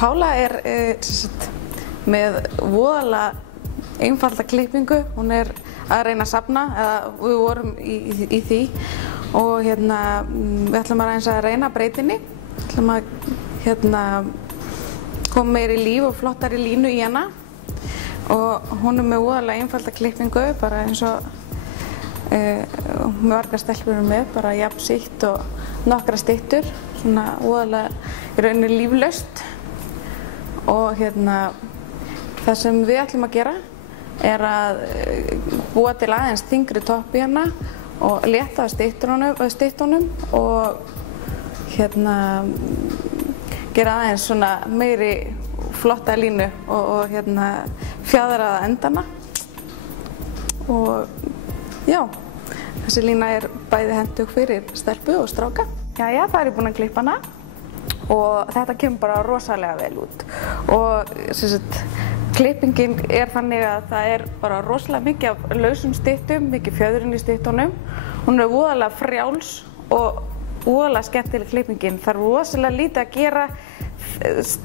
Pála er með voðalega einfalda klippingu. Hún er að reyna að safna, eða við vorum í því og við ætlum að reyna að breyta henni. Við ætlum að koma meiri líf og flottari línu í hana og hún er með voðalega einfalda klippingu, bara eins og margar stelpur eru með, bara jafn sítt og nokkra styttur, svona voðalega í rauninni líflaust. Og það sem við ætlum að gera er að búa til aðeins þyngri topp í hana og létta styttunum og gera aðeins svona meiri flotta línu og fjaðraða endana. Og já, þessi lína er bæði hentug fyrir stelpu og stráka. Jæja, það er ég búin að klippa hana og þetta kemur bara rosalega vel út. Og klippingin er þannig að það er bara rosalega mikið af lausum styttum, mikið fjöðrun í styttunum. Hún er voðalega frjáls og voðalega skemmtileg klippingin. Það er rosalega lítið að gera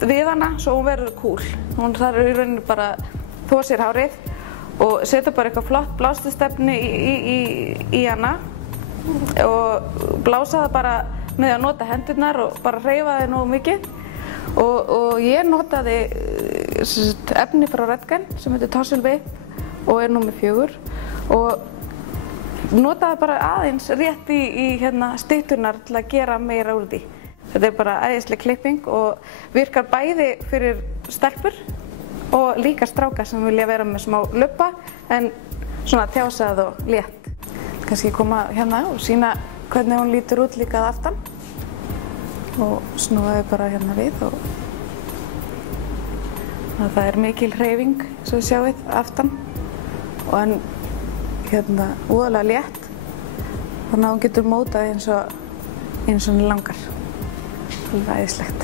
við hana svo hún verður kúl. Hún þarf í rauninni bara þvo sér hárið og setja bara eitthvað flott blásturstefni í hana og blása það bara með að nota hendurnar og bara hreyfa þau nógu mikið. Og ég notaði efni frá Redken sem heitir Tousle Whip og er númer 4 og notaði bara aðeins rétt í stytturnar til að gera meira úr því. Þetta er bara æðisleg klipping og virkar bæði fyrir stelpur og líka stráka sem vilja vera með smá lubba en svona tjásað og létt. Kannski koma og sýna hvernig hún lítur út líka að aftan og snúa þau bara við og það er mikil hreyfing sem við sjáum aftan og en voðalega létt þannig að hún getur mótað eins og hún langar. Það er æðislegt.